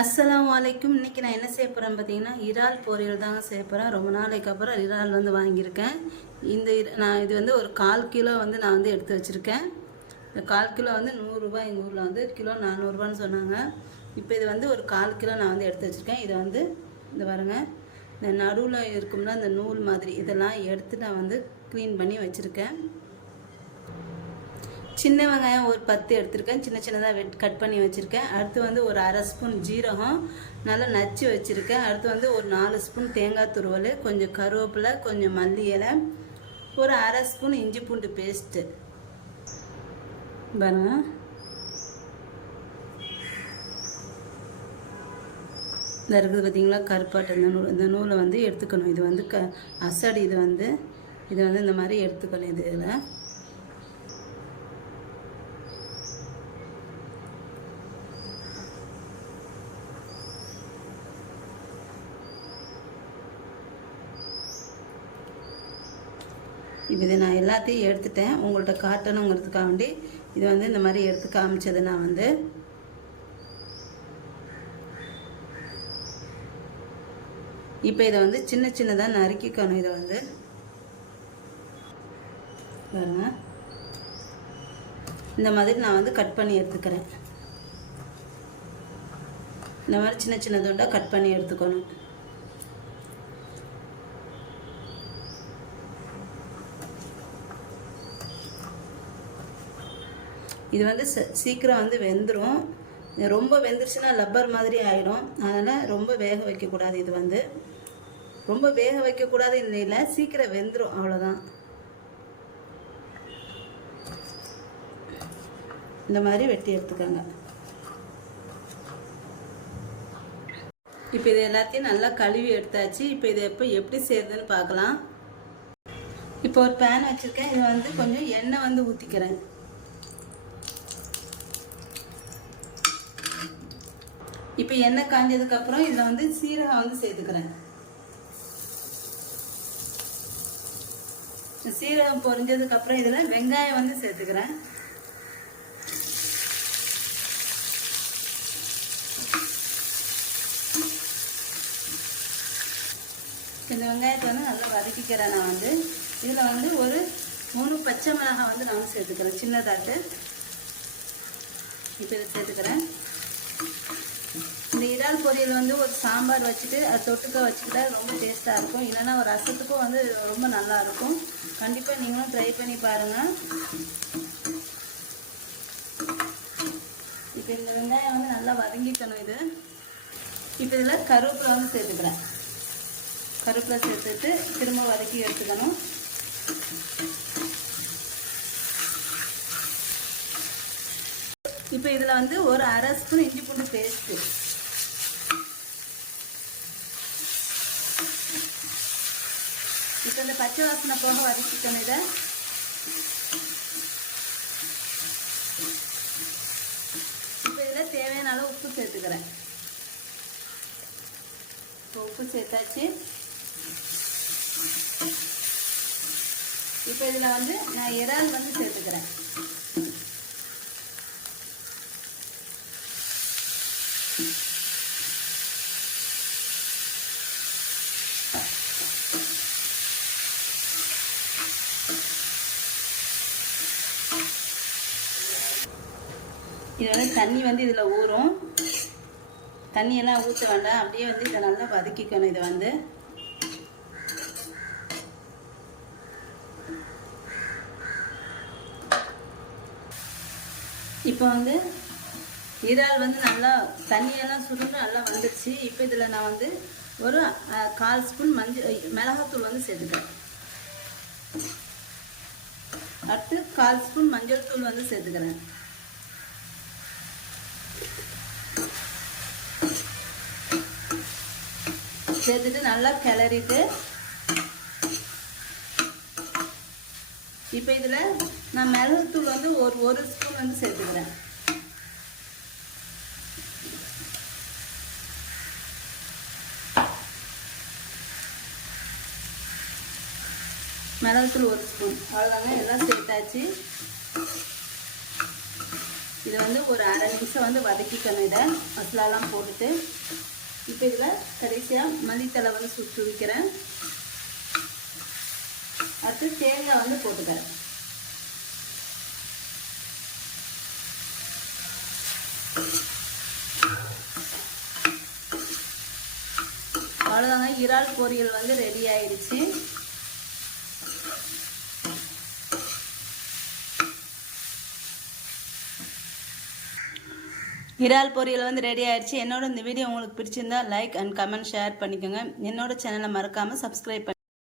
அஸ்ஸலாமு அலைக்கும். இன்றைக்கி நான் என்ன செய்ய போகிறேன் பார்த்தீங்கன்னா, இறால் பொரியல் தாங்க செய்ய போகிறேன். ரொம்ப நாளைக்கு அப்புறம் இறால் வாங்கியிருக்கேன். நான் இது ஒரு 1/4 கிலோ நான் எடுத்து வச்சுருக்கேன். இந்த 1/4 கிலோ 100 ரூபாய், எங்கள் ஊரில் கிலோ 400 ரூபான்னு சொன்னாங்க. இப்போ இது ஒரு 1/4 கிலோ நான் எடுத்து வச்சுருக்கேன். இதை இந்த பாருங்க, இந்த நடுவில் இருக்கும்ல இந்த நூல் மாதிரி இதெல்லாம் எடுத்து நான் க்ளீன் பண்ணி வச்சுருக்கேன். சின்ன வெங்காயம் ஒரு 10 எடுத்துருக்கேன், சின்ன சின்னதாக கட் பண்ணி வச்சுருக்கேன். அடுத்து ஒரு 1/2 ஸ்பூன் ஜீரகம் நல்லா நச்சு வச்சுருக்கேன். அடுத்து ஒரு 4 ஸ்பூன் தேங்காய் துருவல், கொஞ்சம் கருவேப்பிலை, கொஞ்சம் மல்லி இலை, ஒரு 1/2 ஸ்பூன் இஞ்சி பூண்டு பேஸ்ட்டு. பாருங்க, இந்த இருக்குது பார்த்தீங்களா கருப்பாட்டை, இந்த நூலை எடுத்துக்கணும். இது அசடி, இது இந்த மாதிரி எடுத்துக்கணும். இதில் இப்போ இதை நான் எல்லாத்தையும் எடுத்துட்டேன். உங்கள்கிட்ட காட்டணுங்கிறதுக்காக வேண்டி இது இந்த மாதிரி எடுத்து காமிச்சது. நான் இப்போ இதை சின்ன சின்னதாக நறுக்கிக்கணும். இதை பாருங்க, இந்த மாதிரி நான் கட் பண்ணி எடுத்துக்கிறேன். இந்த மாதிரி சின்ன சின்ன துண்டாக கட் பண்ணி எடுத்துக்கணும். இது சீக்கிரம் வெந்துடும். ரொம்ப வெந்துருச்சுன்னா லப்பர் மாதிரி ஆகிடும். அதனால் ரொம்ப வேக வைக்கக்கூடாது. இது ரொம்ப வேக வைக்கக்கூடாது இல்லை, சீக்கிரம் வெந்துடும், அவ்வளோதான். இந்த மாதிரி வெட்டி எடுத்துக்கோங்க. இப்போ இது எல்லாத்தையும் நல்லா கழுவி எடுத்தாச்சு. இப்போ இதை எப்படி செய்யறதுன்னு பார்க்கலாம். இப்போ ஒரு பேன் வச்சுருக்கேன். இது கொஞ்சம் எண்ணெய் ஊற்றிக்கிறேன். இப்போ எண்ணெய் காஞ்சதுக்கப்புறம் இதில் சீரகம் சேர்த்துக்கிறேன். சீரகம் பொரிஞ்சதுக்கப்புறம் இதில் வெங்காயம் சேர்த்துக்கிறேன். இந்த வெங்காயத்தை நல்லா வதக்கிக்கிறேன். நான் இதில் ஒரு 3 பச்சை மிளகாய் நான் சேர்த்துக்கிறேன், சின்னதாட்டு. இப்போ இதை சேர்த்துக்கிறேன். இந்த இறால் பொரியல் ஒரு சாம்பார் வச்சுட்டு அது தொட்டுக்க வச்சுக்கிட்டா ரொம்ப டேஸ்ட்டாக இருக்கும். இல்லைன்னா ஒரு ரசத்துக்கும் ரொம்ப நல்லா இருக்கும். கண்டிப்பாக நீங்களும் ட்ரை பண்ணி பாருங்கள். இப்போ இந்த வெங்காயம் நல்லா வதங்கிக்கணும். இப்போ இதில் கருவேப்பிலை சேர்த்துக்கிறேன். கருவேப்பிலை சேர்த்துட்டு திரும்ப வதக்கி எடுத்துக்கணும். இப்போ இதில் ஒரு 1/2 ஸ்பூன் இஞ்சி பூண்டு பேஸ்ட்டு. இப்போ இந்த பச்சை வாசனை போக வதக்கிக்கணும். இப்போ இதில் தேவையான அளவு உப்பு சேர்த்துக்கிறேன். இப்போ உப்பு சேர்த்தாச்சு. இப்போ இதில் நான் இறால் சேர்த்துக்கிறேன். இதில் தண்ணி இதில் ஊறும். தண்ணியெல்லாம் ஊற்ற வேண்டாம், அப்படியே இதை நல்லா வதக்கிக்கணும். இதை இப்போ இறால் நல்லா தண்ணியெல்லாம் சுருண்டு நல்லா வந்துடுச்சு. இப்போ இதில் நான் ஒரு 1/4 ஸ்பூன் மிளகாத்தூள் சேர்த்துக்கிறேன். அடுத்து 1/4 ஸ்பூன் மஞ்சள் தூள் சேர்த்துக்கிறேன். சேர்த்துட்டு நல்லா கிளறிட்டு இப்போ இதில் நான் மிளகுத்தூள் ஒரு ஸ்பூன் சேர்த்துக்கிறேன். மிளகுத்தூள் 1 ஸ்பூன், அவ்வளோதாங்க. எல்லாம் சேர்த்தாச்சு. இது வந்து ஒரு அரை நிமிஷம் வந்து வதக்கிக்கணும். இதை மசாலாலாம் போட்டுட்டு இப்போ இதில் கடைசியாக மல்லித்தலை வந்து தூவிக்கிறேன். அடுத்து தேங்காய் வந்து போட்டுக்கிறேன். அவ்வளோதாங்க, இறால் பொரியல் வந்து ரெடி ஆயிடுச்சு. இறால் பொரியல் வந்து ரெடி ஆயிடுச்சு. என்னோட இந்த வீடியோ உங்களுக்கு பிடிச்சிருந்தா லைக் அண்ட் கமெண்ட் ஷேர் பண்ணிக்கோங்க. என்னோட சேனலை மறக்காமல் சப்ஸ்கிரைப் பண்ணி